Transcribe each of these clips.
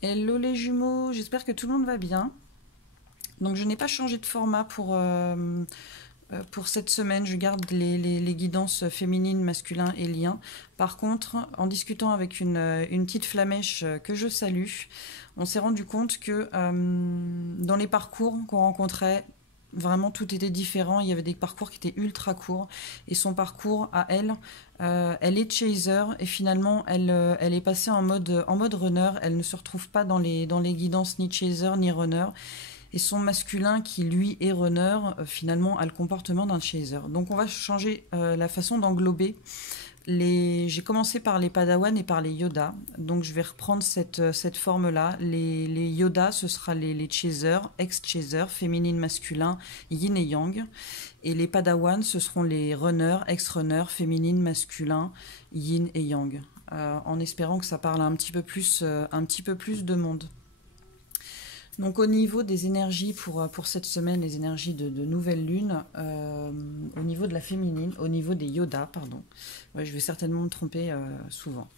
Hello les jumeaux, j'espère que tout le monde va bien. Donc je n'ai pas changé de format pour cette semaine, je garde les guidances féminines, masculins et liens. Par contre, en discutant avec une petite flamèche que je salue, on s'est rendu compte que dans les parcours qu'on rencontrait, vraiment tout était différent. Il y avait des parcours qui étaient ultra courts et son parcours à elle, elle est chaser et finalement elle est passée en mode runner. Elle ne se retrouve pas dans les guidances ni chaser ni runner. Et son masculin, qui lui est runner, finalement a le comportement d'un chaser. Donc on va changer la façon d'englober. J'ai commencé par les Padawan et par les Yoda. Donc je vais reprendre cette forme-là. Les Yoda, ce sera les chasers, ex-chasers, féminine, masculin, yin et yang. Et les Padawan, ce seront les runners, ex-runners, féminine, masculin, yin et yang. En espérant que ça parle un petit peu plus de monde. Donc au niveau des énergies pour cette semaine, les énergies de nouvelle lune, au niveau de la féminine, au niveau des Yoda, pardon. Ouais, je vais certainement me tromper souvent.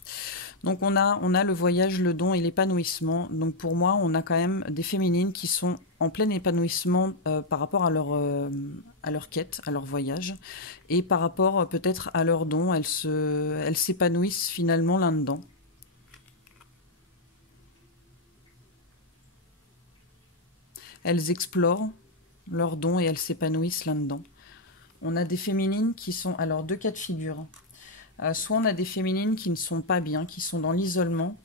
Donc on a le voyage, le don et l'épanouissement. Donc pour moi, on a quand même des féminines qui sont en plein épanouissement par rapport à leur quête, à leur voyage, et par rapport peut-être à leur don, elles s'épanouissent finalement là-dedans. Elles explorent leurs dons et elles s'épanouissent là-dedans. On a des féminines qui sont, alors deux cas de figure. Soit on a des féminines qui ne sont pas bien, qui sont dans l'isolement,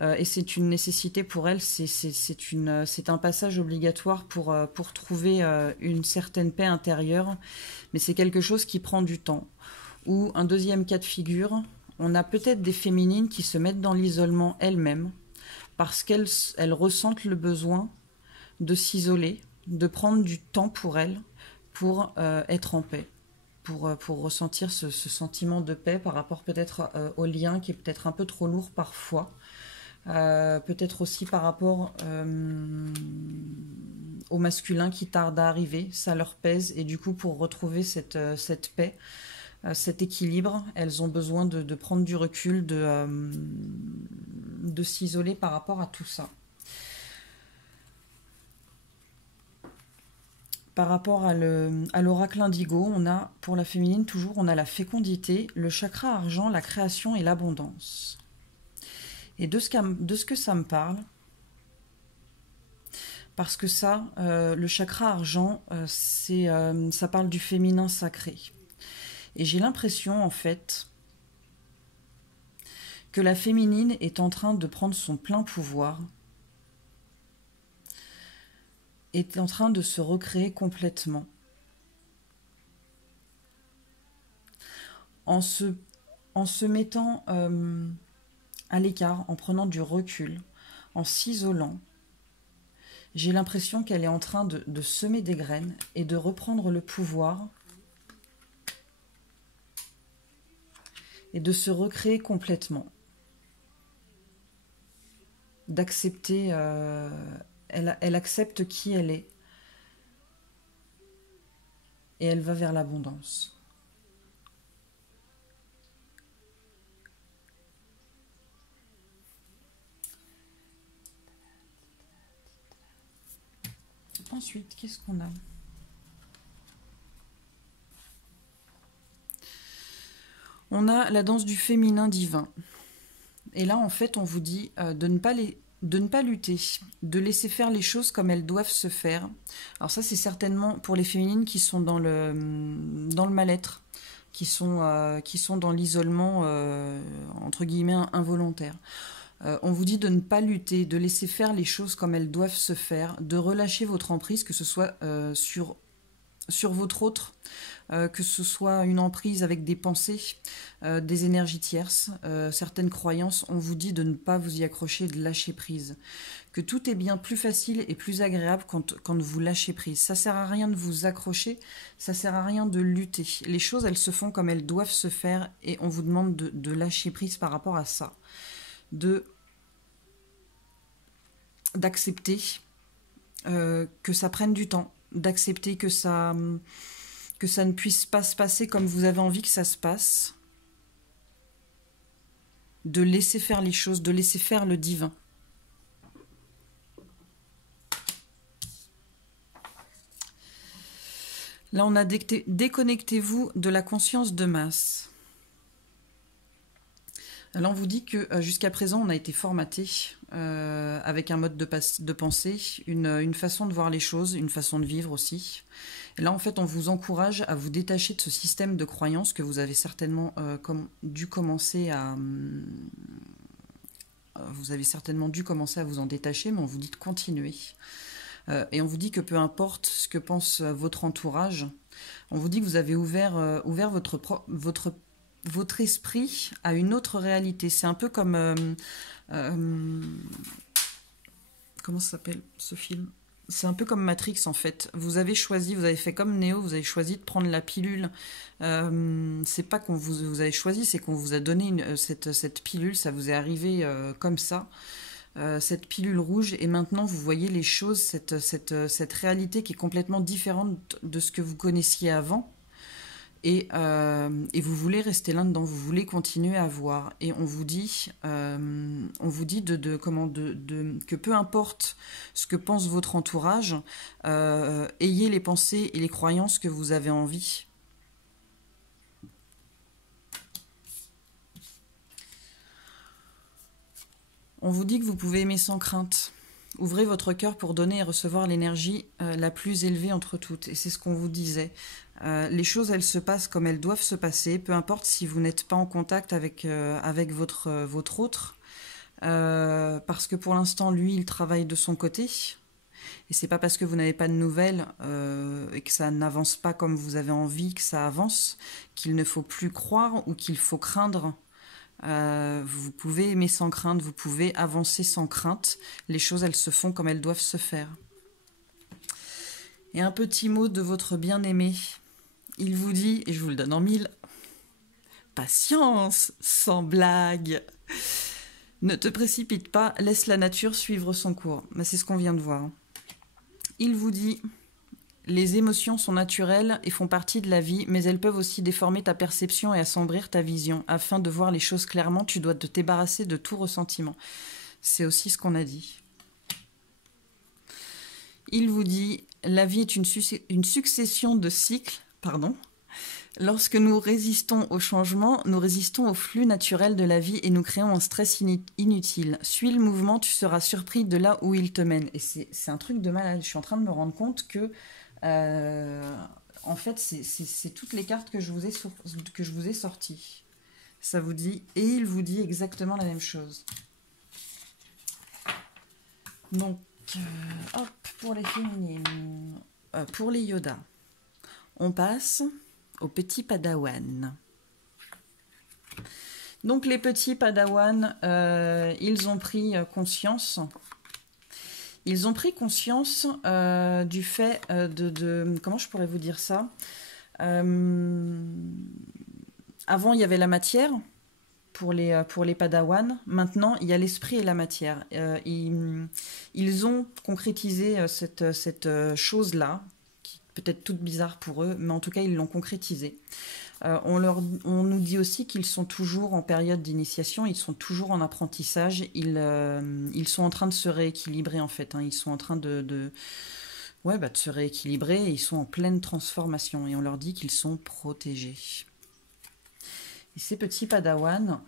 et c'est une nécessité pour elles, c'est un passage obligatoire pour trouver une certaine paix intérieure, mais c'est quelque chose qui prend du temps. Ou un deuxième cas de figure, on a peut-être des féminines qui se mettent dans l'isolement elles-mêmes, parce qu'elles ressentent le besoin de s'isoler, de prendre du temps pour elles, pour être en paix, pour ressentir ce sentiment de paix par rapport peut-être au lien qui est peut-être un peu trop lourd parfois, peut-être aussi par rapport au masculin qui tarde à arriver, ça leur pèse et du coup pour retrouver cette paix, cet équilibre, elles ont besoin de prendre du recul, de s'isoler par rapport à tout ça. Par rapport à l'oracle indigo, on a, pour la féminine, toujours, on a la fécondité, le chakra argent, la création et l'abondance. Et de ce que ça me parle, parce que ça, le chakra argent, ça parle du féminin sacré. Et j'ai l'impression, en fait, que la féminine est en train de prendre son plein pouvoir, est en train de se recréer complètement. En se mettant à l'écart, en prenant du recul, en s'isolant, j'ai l'impression qu'elle est en train de semer des graines et de reprendre le pouvoir et de se recréer complètement. D'accepter, elle accepte qui elle est et elle va vers l'abondance. Ensuite, qu'est-ce qu'on a? On a la danse du féminin divin. Et là, en fait, on vous dit de ne pas lutter, de laisser faire les choses comme elles doivent se faire. Alors ça, c'est certainement pour les féminines qui sont dans le mal-être, qui sont dans l'isolement, entre guillemets, involontaire. On vous dit de ne pas lutter, de laisser faire les choses comme elles doivent se faire, de relâcher votre emprise, que ce soit sur votre autre, que ce soit une emprise avec des pensées, des énergies tierces, certaines croyances, on vous dit de ne pas vous y accrocher, de lâcher prise. Que tout est bien plus facile et plus agréable quand vous lâchez prise. Ça sert à rien de vous accrocher, ça sert à rien de lutter. Les choses, elles se font comme elles doivent se faire et on vous demande de lâcher prise par rapport à ça. D'accepter que ça prenne du temps, d'accepter que ça ne puisse pas se passer comme vous avez envie que ça se passe, de laisser faire les choses, de laisser faire le divin. Là, on a déconnectez-vous de la conscience de masse. Là, on vous dit que jusqu'à présent, on a été formaté avec un mode de pensée, une façon de voir les choses, une façon de vivre aussi. Et là, en fait, on vous encourage à vous détacher de ce système de croyances que vous avez certainement dû commencer à... vous avez certainement dû commencer à vous en détacher, mais on vous dit de continuer. Et on vous dit que peu importe ce que pense votre entourage, on vous dit que vous avez ouvert votre esprit à une autre réalité. C'est un peu comme... comment ça s'appelle ce film? C'est un peu comme Matrix en fait. Vous avez choisi, vous avez fait comme Neo, vous avez choisi de prendre la pilule. C'est pas qu'on vous avez choisi, c'est qu'on vous a donné cette pilule, ça vous est arrivé comme ça. Cette pilule rouge, et maintenant vous voyez les choses, cette réalité qui est complètement différente de ce que vous connaissiez avant. Et vous voulez rester là-dedans, vous voulez continuer à voir. Et on vous dit que peu importe ce que pense votre entourage, ayez les pensées et les croyances que vous avez envie. On vous dit que vous pouvez aimer sans crainte. Ouvrez votre cœur pour donner et recevoir l'énergie la plus élevée entre toutes. Et c'est ce qu'on vous disait. Les choses, elles se passent comme elles doivent se passer, peu importe si vous n'êtes pas en contact avec votre autre, parce que pour l'instant, lui, il travaille de son côté, et c'est pas parce que vous n'avez pas de nouvelles et que ça n'avance pas comme vous avez envie que ça avance, qu'il ne faut plus croire ou qu'il faut craindre. Vous pouvez aimer sans crainte, vous pouvez avancer sans crainte, les choses, elles se font comme elles doivent se faire. Et un petit mot de votre bien-aimé. Il vous dit, et je vous le donne en 1000, patience, sans blague. Ne te précipite pas, laisse la nature suivre son cours. C'est ce qu'on vient de voir. Il vous dit, les émotions sont naturelles et font partie de la vie, mais elles peuvent aussi déformer ta perception et assombrir ta vision. Afin de voir les choses clairement, tu dois te débarrasser de tout ressentiment. C'est aussi ce qu'on a dit. Il vous dit, la vie est une succession de cycles. Lorsque nous résistons au changement, nous résistons au flux naturel de la vie et nous créons un stress inutile. Suis le mouvement, tu seras surpris de là où il te mène. Et c'est un truc de malade. Je suis en train de me rendre compte que, en fait, c'est toutes les cartes que je vous ai sorties. Ça vous dit, et il vous dit exactement la même chose. Donc, hop, pour les féminines, pour les Yoda. On passe aux petits padawans. Donc les petits padawans, ils ont pris conscience. Ils ont pris conscience du fait de... Comment je pourrais vous dire ça? Avant, il y avait la matière pour les padawans. Maintenant, il y a l'esprit et la matière. Ils ont concrétisé cette chose-là, peut-être toute bizarre pour eux, mais en tout cas, ils l'ont concrétisé. On nous dit aussi qu'ils sont toujours en période d'initiation, ils sont toujours en apprentissage, ils sont en train de se rééquilibrer, en fait. Ils sont en train de se rééquilibrer, et ils sont en pleine transformation, et on leur dit qu'ils sont protégés. Et ces petits padawans,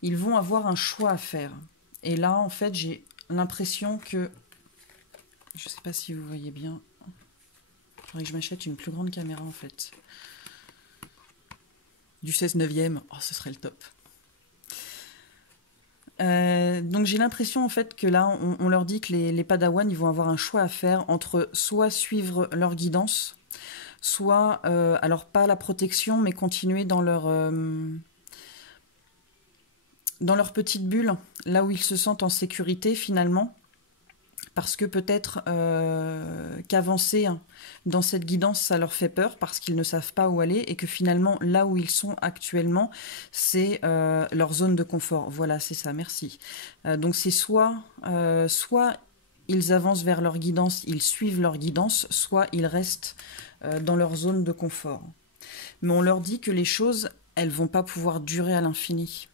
ils vont avoir un choix à faire. Et là, en fait, j'ai l'impression que... Je ne sais pas si vous voyez bien. Il faudrait que je m'achète une plus grande caméra, en fait. Du 16/9e. Oh, ce serait le top. Donc j'ai l'impression, en fait, que là, on leur dit que les padawans, ils vont avoir un choix à faire entre soit suivre leur guidance, soit, alors pas la protection, mais continuer dans leur petite bulle, là où ils se sentent en sécurité, finalement. Parce que peut-être qu'avancer dans cette guidance, ça leur fait peur parce qu'ils ne savent pas où aller et que finalement, là où ils sont actuellement, c'est leur zone de confort. Voilà, c'est ça, merci. Donc c'est soit ils avancent vers leur guidance, ils suivent leur guidance, soit ils restent dans leur zone de confort. Mais on leur dit que les choses, elles vont pas pouvoir durer à l'infini.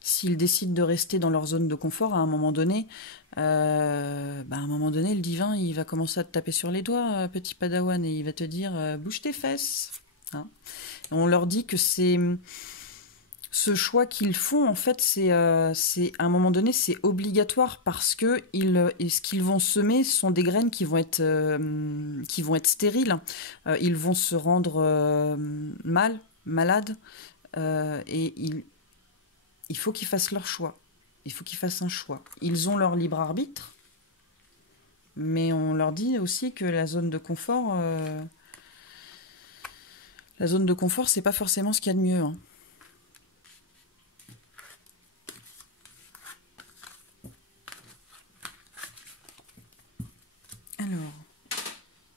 s'ils décident de rester dans leur zone de confort, à un moment donné, le divin, il va commencer à te taper sur les doigts, petit padawan, et il va te dire bouge tes fesses. Hein. On leur dit que c'est ce choix qu'ils font, en fait, c'est à un moment donné, c'est obligatoire parce que ce qu'ils vont semer sont des graines qui vont être stériles. Ils vont se rendre malades, et il faut qu'ils fassent leur choix. Il faut qu'ils fassent un choix. Ils ont leur libre arbitre, mais on leur dit aussi que la zone de confort, c'est pas forcément ce qu'il y a de mieux. Hein. Alors,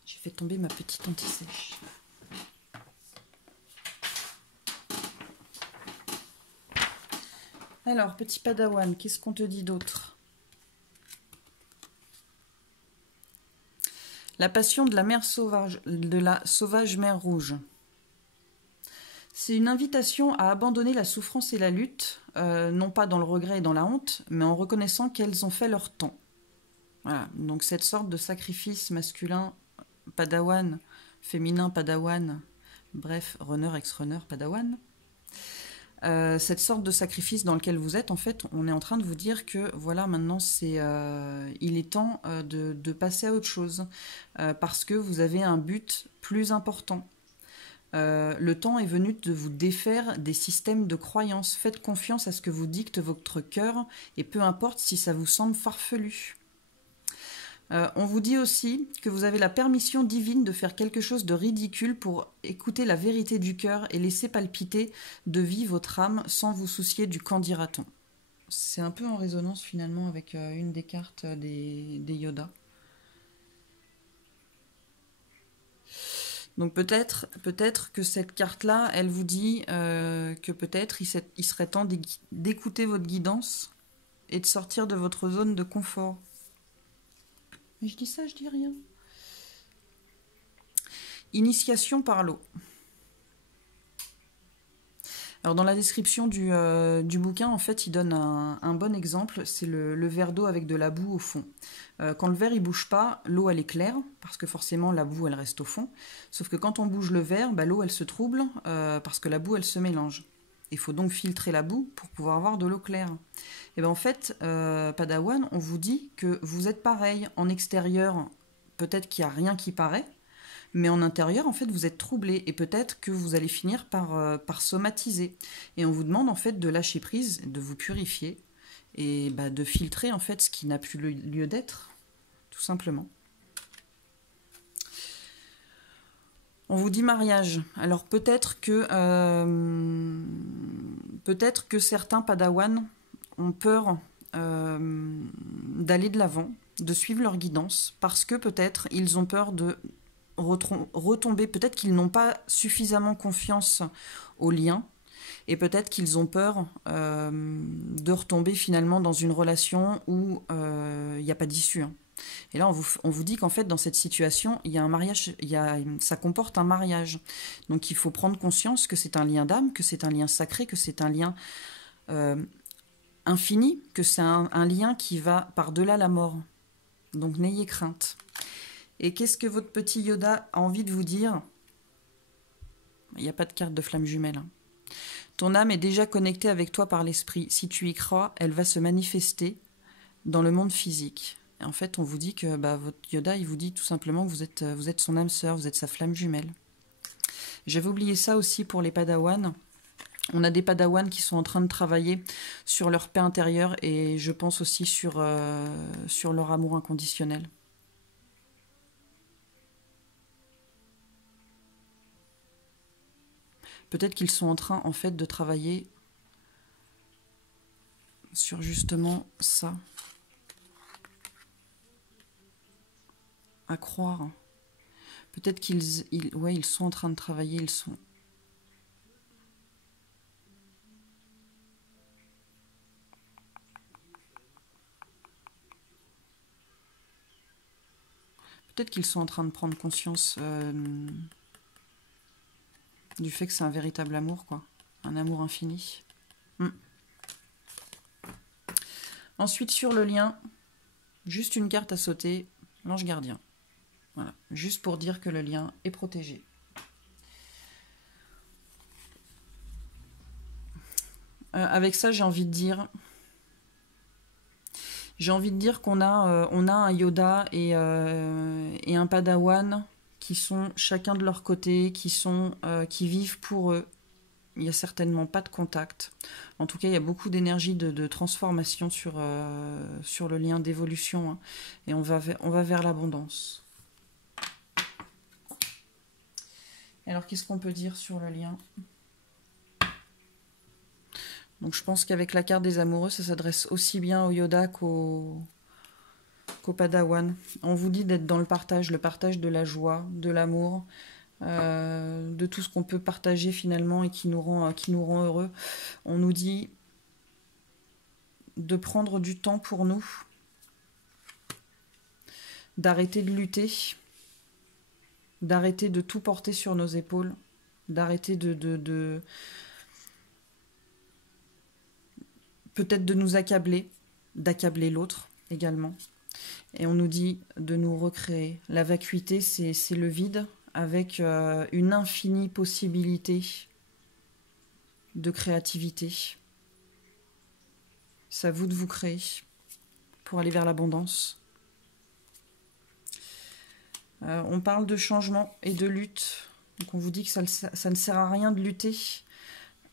j'ai fait tomber ma petite anti-sèche. Alors, petit padawan, qu'est-ce qu'on te dit d'autre? La passion de la mer sauvage, de la sauvage mer rouge. C'est une invitation à abandonner la souffrance et la lutte, non pas dans le regret et dans la honte, mais en reconnaissant qu'elles ont fait leur temps. Voilà, donc cette sorte de sacrifice masculin, padawan, féminin, padawan, bref, runner, ex-runner, padawan. Cette sorte de sacrifice dans lequel vous êtes, en fait, on est en train de vous dire que voilà, maintenant, il est temps de passer à autre chose, parce que vous avez un but plus important. Le temps est venu de vous défaire des systèmes de croyances. Faites confiance à ce que vous dicte votre cœur, et peu importe si ça vous semble farfelu. On vous dit aussi que vous avez la permission divine de faire quelque chose de ridicule pour écouter la vérité du cœur et laisser palpiter de vie votre âme sans vous soucier du qu'en dira-t-on. C'est un peu en résonance finalement avec une des cartes des Yoda. Donc peut-être que cette carte-là, elle vous dit que peut-être il serait temps d'écouter votre guidance et de sortir de votre zone de confort. Mais je dis ça, je dis rien. Initiation par l'eau. Alors dans la description du bouquin, en fait, il donne un bon exemple, c'est le verre d'eau avec de la boue au fond. Quand le verre il bouge pas, l'eau elle est claire, parce que forcément la boue elle reste au fond. Sauf que quand on bouge le verre, l'eau elle se trouble, parce que la boue elle se mélange. Il faut donc filtrer la boue pour pouvoir avoir de l'eau claire. Et bien en fait, Padawan, on vous dit que vous êtes pareil. En extérieur, peut-être qu'il n'y a rien qui paraît, mais en intérieur, en fait, vous êtes troublé. Et peut-être que vous allez finir par somatiser. Et on vous demande en fait de lâcher prise, de vous purifier, et de filtrer en fait ce qui n'a plus lieu d'être, tout simplement. On vous dit mariage. Alors peut-être que certains padawans ont peur d'aller de l'avant, de suivre leur guidance, parce que peut-être ils ont peur de retomber, peut-être qu'ils n'ont pas suffisamment confiance aux liens, et peut-être qu'ils ont peur de retomber finalement dans une relation où il n'y a pas d'issue. Hein. Et là, on vous dit qu'en fait, dans cette situation, il y a un mariage, ça comporte un mariage. Donc, il faut prendre conscience que c'est un lien d'âme, que c'est un lien sacré, que c'est un lien infini, que c'est un lien qui va par-delà la mort. Donc, n'ayez crainte. Et qu'est-ce que votre petit Yoda a envie de vous dire? Il n'y a pas de carte de flamme jumelle. Hein. Ton âme est déjà connectée avec toi par l'esprit. Si tu y crois, elle va se manifester dans le monde physique. En fait, on vous dit que votre Yoda, il vous dit tout simplement que vous êtes son âme sœur, vous êtes sa flamme jumelle. J'avais oublié ça aussi pour les padawans. On a des padawans qui sont en train de travailler sur leur paix intérieure et je pense aussi sur leur amour inconditionnel. Peut-être qu'ils sont en train, en fait, de travailler sur justement ça. À croire. Peut-être ils sont en train de travailler, Peut-être qu'ils sont en train de prendre conscience du fait que c'est un véritable amour, quoi. Un amour infini. Ensuite, sur le lien, juste une carte à sauter, l'ange gardien. Voilà, juste pour dire que le lien est protégé. Avec ça, j'ai envie de dire qu'on a, on a un Yoda et un Padawan qui sont chacun de leur côté, qui vivent pour eux. Il n'y a certainement pas de contact. En tout cas, il y a beaucoup d'énergie de transformation sur le lien d'évolution. Hein, et on va vers l'abondance. Alors, qu'est-ce qu'on peut dire sur le lien ? Donc, je pense qu'avec la carte des amoureux, ça s'adresse aussi bien au Yoda qu'au Padawan. On vous dit d'être dans le partage de la joie, de l'amour, de tout ce qu'on peut partager finalement et qui nous rend heureux. On nous dit de prendre du temps pour nous, d'arrêter de lutter, d'arrêter de tout porter sur nos épaules, d'arrêter de peut-être de nous accabler, d'accabler l'autre également. Et on nous dit de nous recréer. La vacuité, c'est le vide avec une infinie possibilité de créativité. C'est à vous de vous créer pour aller vers l'abondance. On parle de changement et de lutte. Donc on vous dit que ça ne sert à rien de lutter,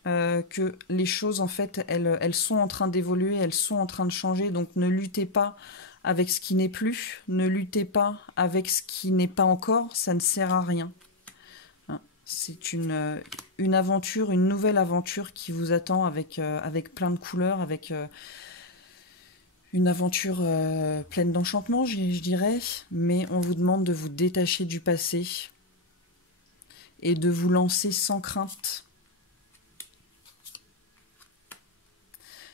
que les choses, en fait, elles sont en train d'évoluer, elles sont en train de changer. Donc ne luttez pas avec ce qui n'est plus, ne luttez pas avec ce qui n'est pas encore, ça ne sert à rien. Hein, c'est une aventure, une nouvelle aventure qui vous attend avec plein de couleurs, avec une aventure pleine d'enchantement, je dirais, mais on vous demande de vous détacher du passé et de vous lancer sans crainte.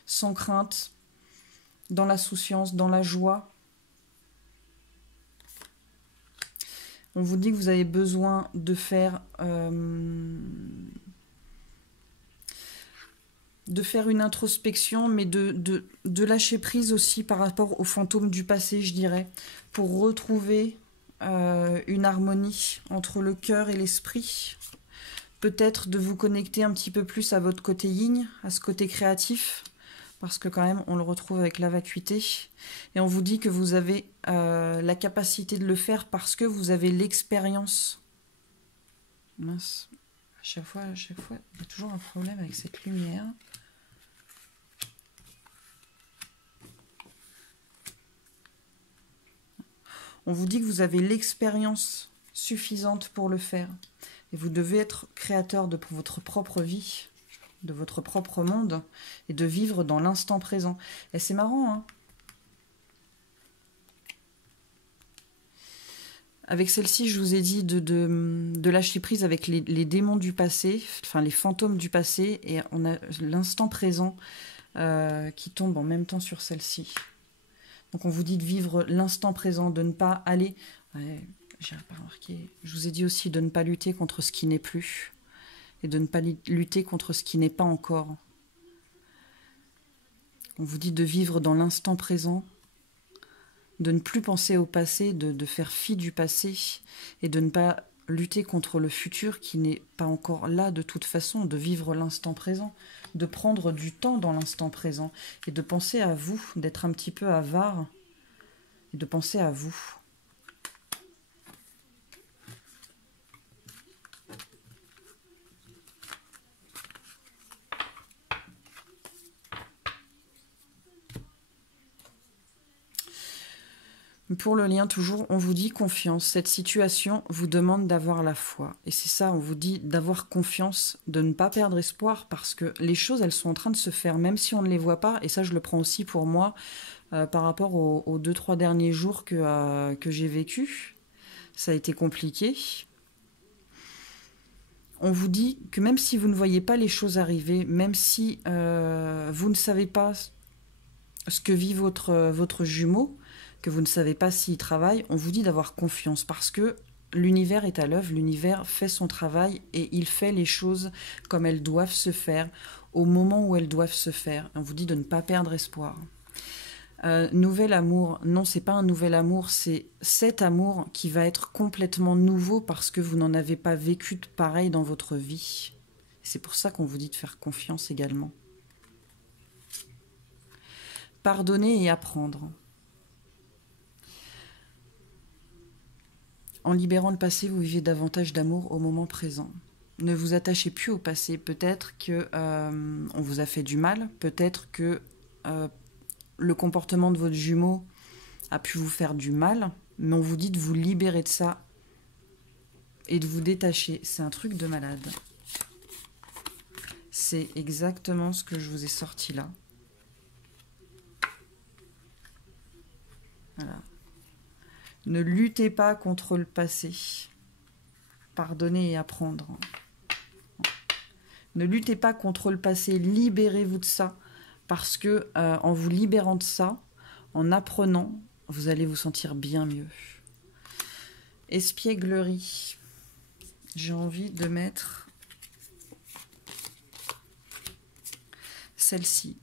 Sans crainte, dans la souciance, dans la joie. On vous dit que vous avez besoin de faire une introspection, mais de lâcher prise aussi par rapport aux fantômes du passé, je dirais, pour retrouver une harmonie entre le cœur et l'esprit. Peut-être de vous connecter un petit peu plus à votre côté yin, à ce côté créatif, parce que quand même, on le retrouve avec la vacuité. Et on vous dit que vous avez la capacité de le faire parce que vous avez l'expérience. Mince, à chaque fois, il y a toujours un problème avec cette lumière. On vous dit que vous avez l'expérience suffisante pour le faire. Et vous devez être créateur de votre propre vie, de votre propre monde, et de vivre dans l'instant présent. Et c'est marrant, hein. Avec celle-ci, je vous ai dit de lâcher prise avec les démons du passé, enfin les fantômes du passé, et on a l'instant présent qui tombe en même temps sur celle-ci. Donc on vous dit de vivre l'instant présent, de ne pas aller... Ouais, j'ai pas remarqué. Je vous ai dit aussi de ne pas lutter contre ce qui n'est plus, et de ne pas lutter contre ce qui n'est pas encore. On vous dit de vivre dans l'instant présent, de ne plus penser au passé, de faire fi du passé, et de ne pas lutter contre le futur qui n'est pas encore là de toute façon, de vivre l'instant présent, de prendre du temps dans l'instant présent, et de penser à vous, d'être un petit peu avare, et de penser à vous. Pour le lien, toujours, on vous dit confiance. Cette situation vous demande d'avoir la foi. Et c'est ça, on vous dit d'avoir confiance, de ne pas perdre espoir, parce que les choses, elles sont en train de se faire, même si on ne les voit pas. Et ça, je le prends aussi pour moi, par rapport aux 2-3 derniers jours que j'ai vécu. Ça a été compliqué. On vous dit que même si vous ne voyez pas les choses arriver, même si vous ne savez pas ce que vit votre jumeau, que vous ne savez pas s'il travaille, on vous dit d'avoir confiance parce que l'univers est à l'œuvre, l'univers fait son travail et il fait les choses comme elles doivent se faire, au moment où elles doivent se faire. On vous dit de ne pas perdre espoir. Nouvel amour, non, c'est pas un nouvel amour, c'est cet amour qui va être complètement nouveau parce que vous n'en avez pas vécu de pareil dans votre vie. C'est pour ça qu'on vous dit de faire confiance également. Pardonner et apprendre. En libérant le passé, vous vivez davantage d'amour au moment présent. Ne vous attachez plus au passé. Peut-être que on vous a fait du mal, peut-être que le comportement de votre jumeau a pu vous faire du mal, mais on vous dit de vous libérer de ça et de vous détacher. C'est un truc de malade. C'est exactement ce que je vous ai sorti là. Voilà. Ne luttez pas contre le passé. Pardonnez et apprendre. Ne luttez pas contre le passé. Libérez-vous de ça. Parce que en vous libérant de ça, en apprenant, vous allez vous sentir bien mieux. Espièglerie. J'ai envie de mettre celle-ci.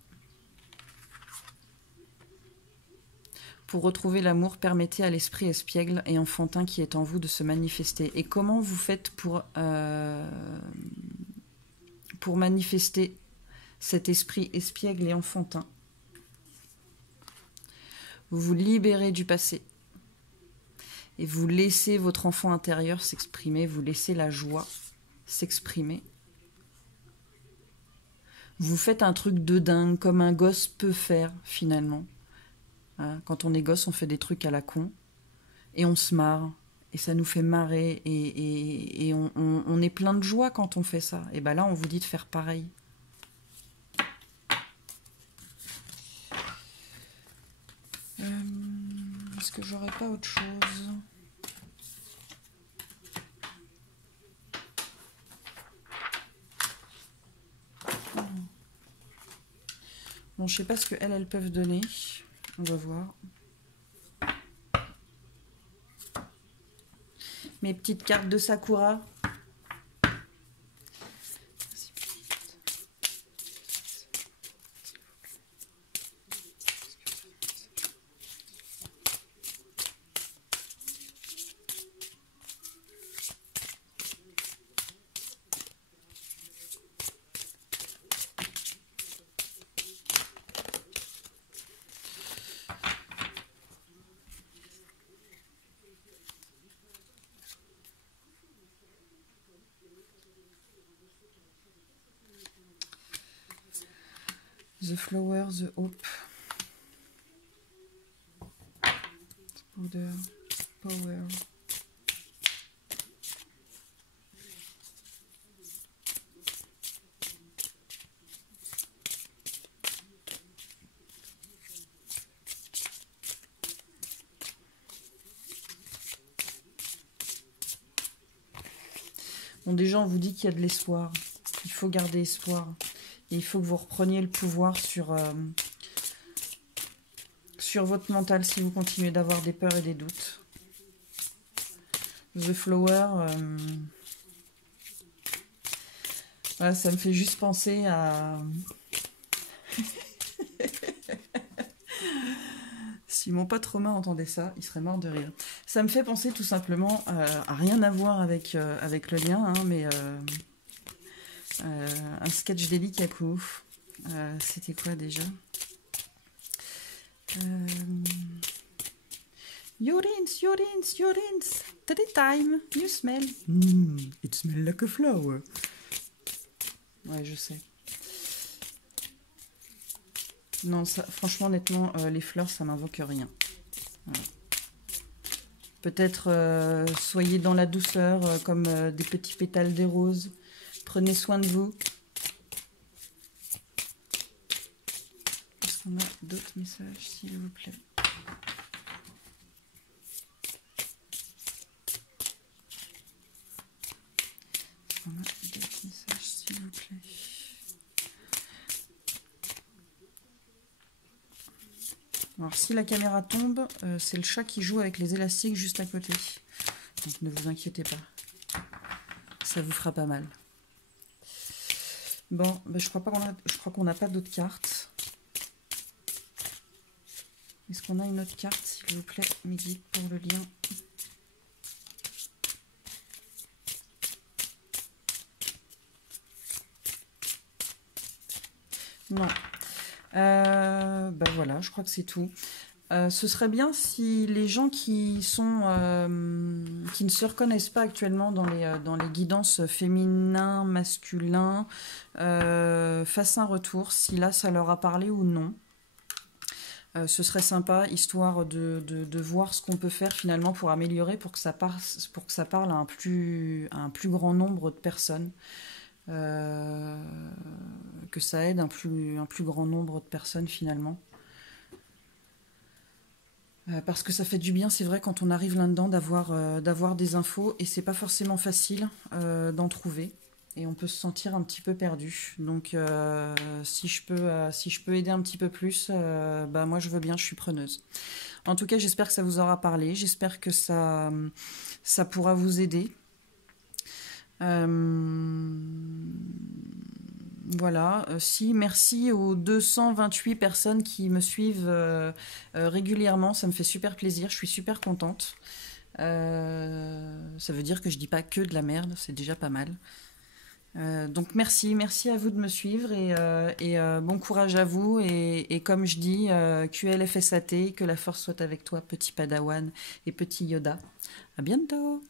Pour retrouver l'amour, permettez à l'esprit espiègle et enfantin qui est en vous de se manifester. Et comment vous faites pour manifester cet esprit espiègle et enfantin? Vous vous libérez du passé et vous laissez votre enfant intérieur s'exprimer, vous laissez la joie s'exprimer. Vous faites un truc de dingue comme un gosse peut faire finalement. Quand on est gosse, on fait des trucs à la con et on se marre et ça nous fait marrer et on est plein de joie quand on fait ça. Et bien là, on vous dit de faire pareil. Est-ce que j'aurais pas autre chose? Bon, je sais pas ce qu'elles peuvent donner. On va voir. Mes petites cartes de Sakura. The Flower, The Hope. Powder, Power. Bon, déjà, on vous dit qu'il y a de l'espoir. Il faut garder espoir. Et il faut que vous repreniez le pouvoir sur votre mental si vous continuez d'avoir des peurs et des doutes. The Flower, voilà, ça me fait juste penser à... Si mon pote Romain entendait ça, il serait mort de rire. Ça me fait penser tout simplement à rien à voir avec le lien, hein, mais un sketch d'Elikaku. C'était quoi déjà? Your rinse, your rinse, your rinse. 3 times, you smell. It smells like a flower. Ouais, je sais. Non, ça, franchement, honnêtement, les fleurs, ça m'invoque rien. Voilà. Peut-être soyez dans la douceur, comme des petits pétales des roses. Prenez soin de vous. Est-ce qu'on a d'autres messages, s'il vous plaît? Est-ce qu'on a d'autres messages, s'il vous plaît? Alors, si la caméra tombe, c'est le chat qui joue avec les élastiques juste à côté. Donc, ne vous inquiétez pas. Ça vous fera pas mal. Bon, ben, je crois qu'on n'a pas d'autres cartes. Est-ce qu'on a une autre carte, s'il vous plaît, mes guides, pour le lien? Non. Bah voilà, je crois que c'est tout. Ce serait bien si les gens qui sont qui ne se reconnaissent pas actuellement dans les guidances féminin, masculin, fassent un retour, si là ça leur a parlé ou non. Ce serait sympa, histoire de voir ce qu'on peut faire finalement pour améliorer, pour que ça parle à un plus grand nombre de personnes. Que ça aide un plus grand nombre de personnes finalement. Parce que ça fait du bien, c'est vrai, quand on arrive là-dedans, d'avoir des infos, et c'est pas forcément facile d'en trouver. Et on peut se sentir un petit peu perdu. Donc si je peux aider un petit peu plus, bah moi je veux bien, je suis preneuse. En tout cas, j'espère que ça vous aura parlé, j'espère que ça pourra vous aider. Voilà, si, merci aux 228 personnes qui me suivent régulièrement, ça me fait super plaisir, je suis super contente. Ça veut dire que je dis pas que de la merde, c'est déjà pas mal. Donc merci à vous de me suivre et bon courage à vous et comme je dis, QLFSAT, que la force soit avec toi, petit Padawan et petit Yoda. À bientôt!